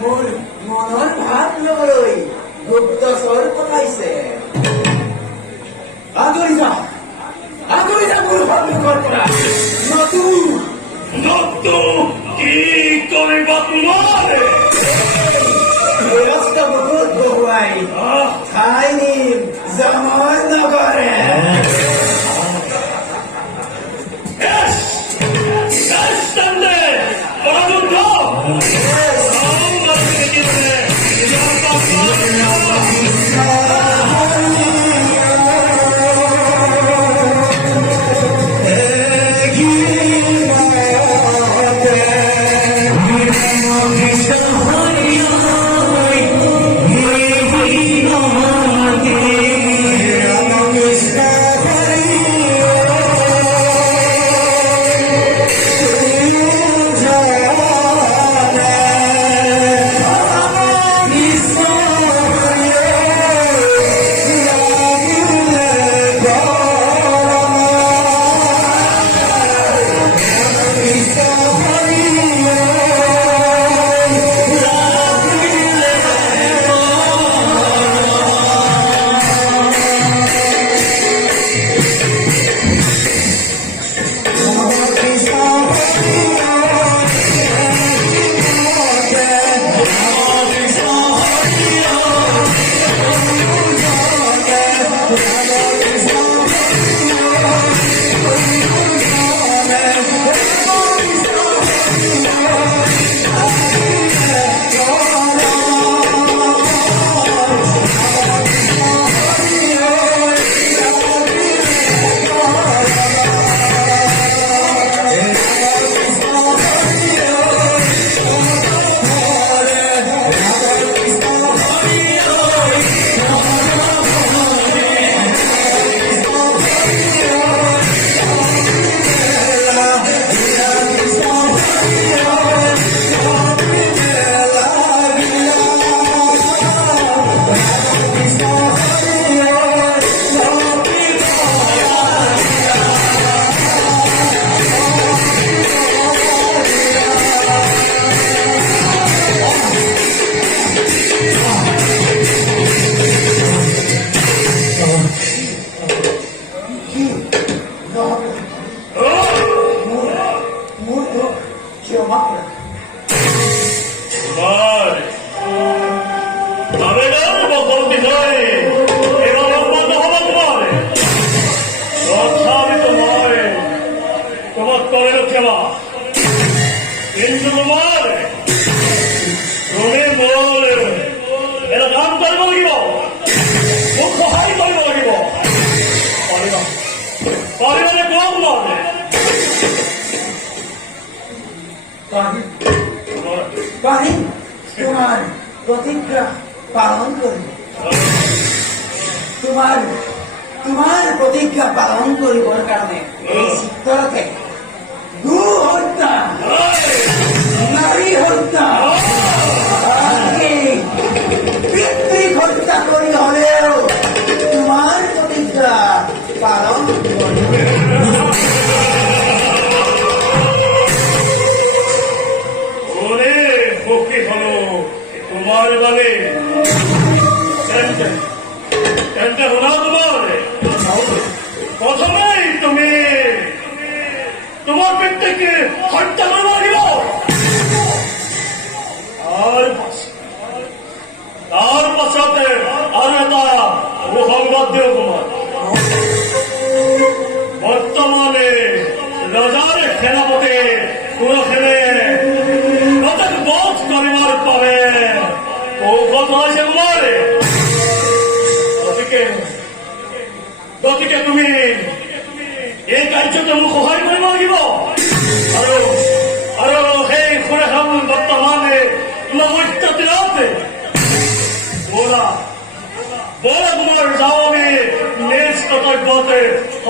মোৰ মনৰ ভাৱ লৈ গুপ্তচৰ পঠাইছে। আঁতৰি যা মোৰ সন্মুখৰ পৰা। নতু কি কৰিব তোমাৰ? গৃহস্থ বহুত বহুৱাই ঠাই নিম জমন নকৰে। তোমাৰ প্ৰতিজ্ঞা পালন কৰিম। তোমাৰ প্ৰতিজ্ঞা পালন কৰিবৰ কাৰণে এই চিত্ৰতে গো হত্যা, নাৰী হত্যা, পিতৃ হত্যা কৰি হলেও তোমাৰ প্ৰতিজ্ঞা পালন কৰিম। তোমার মানে শোনা তোমার প্রথমেই তুমি তোমার ব্যক্তিকে হত্যা করবো দিব। তার পাশাতে আর এটা সংবাদ দিও তোমার বর্তমানে রাজার সেনাপতি কোনখানে বোধ করিবার পরে কৌশল হয়েছে তোমার। গতিকে তুমি এই কাৰ্যতে মোক সহায় কৰিব লাগিব আৰু সেই সুৰেখান বৰ্তমানে নৱত্যতে বলা তোমাৰ যাওঁ আমি নিজ কৰ্তব্যতে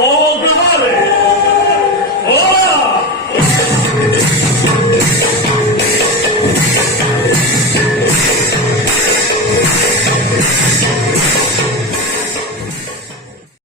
অগ্ৰভাৱে বলা।